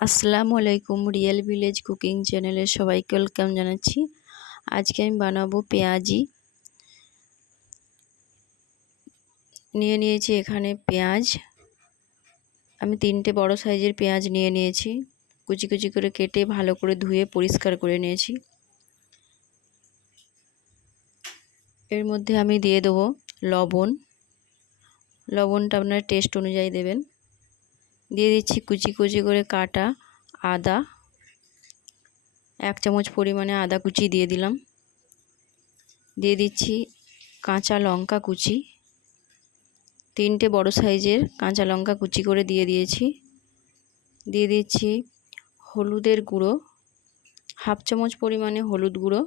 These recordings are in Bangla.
আসসালামু আলাইকুম, রিয়েল ভিলেজ কুকিং চ্যানেলে সবাইকে ওয়েলকাম জানাচ্ছি। আজকে আমি বানাবো পেঁয়াজি। নিয়ে নিয়েছি এখানে পেঁয়াজ। আমি তিনটে বড় সাইজের পেঁয়াজ নিয়ে নিয়েছি। কুচি কুচি করে কেটে ভালো করে ধুয়ে পরিষ্কার করে নিয়েছি। এর মধ্যে আমি দিয়ে দেবো লবণ। লবণটা আপনার টেস্ট অনুযায়ী দেবেন। দিয়ে দিচ্ছি কুচি কুচি করে কাটা আদা। এক চামচ পরিমাণে আদা কুচি দিয়ে দিলাম। দিয়ে দিচ্ছি কাঁচা লঙ্কা কুচি। তিনটে বড় সাইজের কাঁচা লঙ্কা কুচি করে দিয়ে দিয়েছি। দিয়ে দিচ্ছি হলুদের গুঁড়ো। হাফ চামচ পরিমাণে হলুদ গুঁড়ো।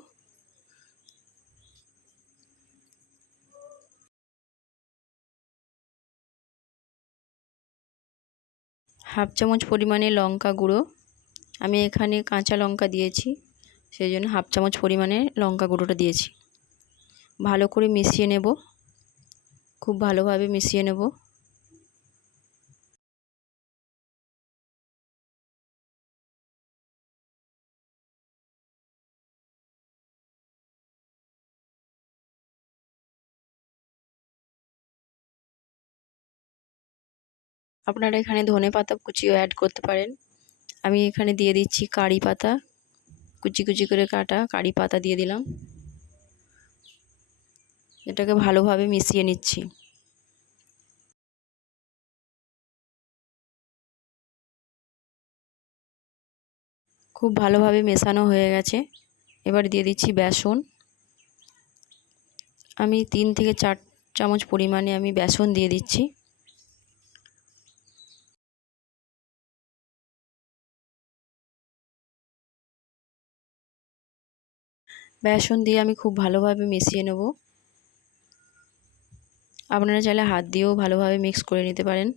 হাফ চামচ পরিমাণে লঙ্কা গুঁড়ো। আমি এখানে কাঁচা লঙ্কা দিয়েছি, সেই জন্য হাফ চামচ পরিমাণে লঙ্কা গুঁড়োটা দিয়েছি। ভালো করে মিশিয়ে নেব, খুব ভালোভাবে মিশিয়ে নেব। আপনারা এখানে ধনে পাতা কুচিও অ্যাড করতে পারেন। আমি এখানে দিয়ে দিচ্ছি কারি পাতা। কুচি কুচি করে কাটা, কারি পাতা দিয়ে দিলাম। এটাকে ভালোভাবে মিশিয়ে নিচ্ছি। খুব ভালোভাবে মেশানো হয়ে গেছে। এবার দিয়ে দিচ্ছি বেসন। আমি তিন থেকে চার চামচ পরিমাণে আমি বেসন দিয়ে দিচ্ছি। বেসন দিয়ে আমি খুব ভালোভাবে মিশিয়ে নেব। আপনারা চাইলে হাত দিয়েও ভালোভাবে মিক্স করে নিতে পারেন।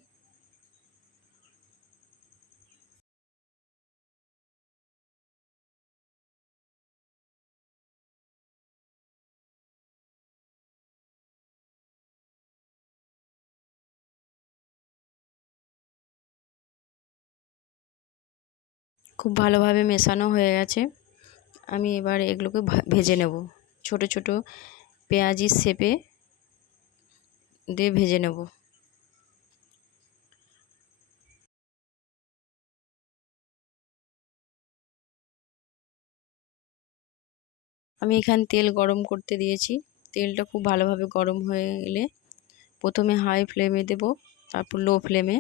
খুব ভালোভাবে মেশানো হয়ে গেছে। আমি এবার এগুলোকে ভেজে নেব। ছোট ছোট পেঁয়াজি শেপে দিয়ে ভেজে নেব। আমি এখানে তেল গরম করতে দিয়েছি। তেলটা খুব ভালোভাবে গরম হয়ে গেলে প্রথমে হাই ফ্লেমে দেব, তারপর লো ফ্লেমে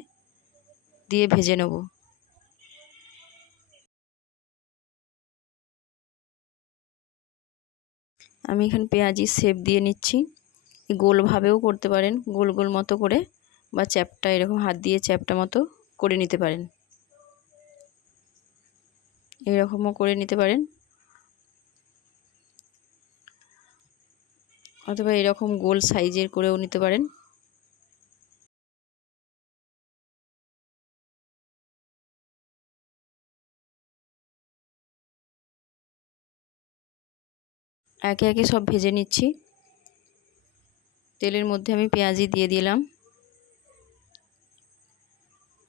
দিয়ে ভেজে নেব। আমি এখানে পেঁয়াজি শেপ দিয়ে নিচ্ছি। গোলভাবেও করতে পারেন, গোল গোল মতো করে বা চ্যাপটা এরকম হাত দিয়ে চ্যাপটা মতো করে নিতে পারেন। এরকমও করে নিতে পারেন। অথবা এরকম গোল সাইজের করেও নিতে পারেন। একে একে সব ভেজে নিচ্ছি। তেলের মধ্যে আমি পেঁয়াজি দিয়ে দিলাম।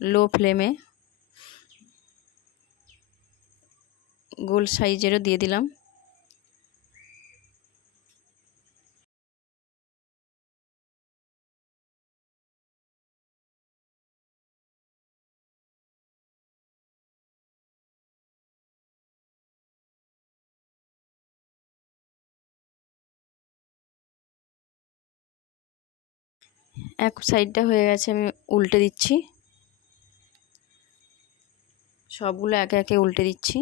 লো ফ্লেমে গোল সাইজেরও দিয়ে দিলাম। এক সাইডটা হয়ে গেছে আমি উল্টে দিচ্ছি। সবগুলো একে একে উল্টে দিচ্ছি।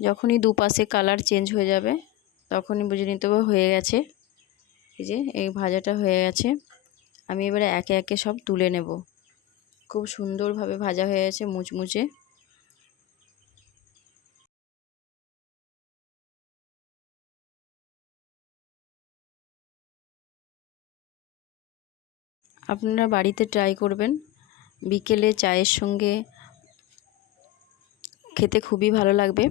যখনই দুপাশে কালার চেঞ্জ হয়ে যাবে, তখনই বুঝে নিতে হবে হয়ে গেছে। এই যে, এই ভাজাটা হয়ে গেছে। আমি এবারে একে একে সব তুলে নেব। খুব সুন্দরভাবে ভাজা হয়ে গেছে মুচমুচে। আপনারা বাড়িতে ট্রাই করবেন। বিকেলে চায়ের সঙ্গে খেতে খুবই ভালো লাগবে।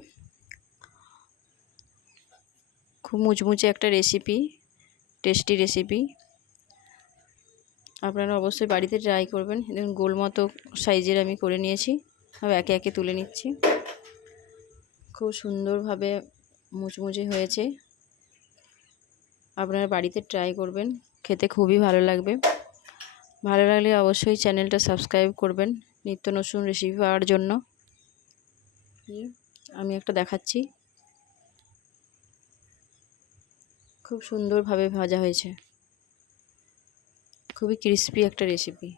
খুব মুচমুচে একটা রেসিপি টেস্টি রেসিপি আপনারা অবশ্যই বাড়িতে ট্রাই করবেন। দেখুন গোল মতো সাইজের আমি করে নিয়েছি। সব একে একে তুলে নিচ্ছি। খুব সুন্দরভাবে মুচমুচে হয়েছে। আপনারা বাড়িতে ট্রাই করবেন। খেতে খুবই ভালো লাগবে। ভালো লাগলে অবশ্যই চ্যানেলটা সাবস্ক্রাইব করবেন। নিত্য নতুন রেসিপি পাওয়ার জন্য। আমি একটা দেখাচ্ছি। খুব সুন্দরভাবে ভাজা হয়েছে। খুবই ক্রিস্পি একটা রেসিপি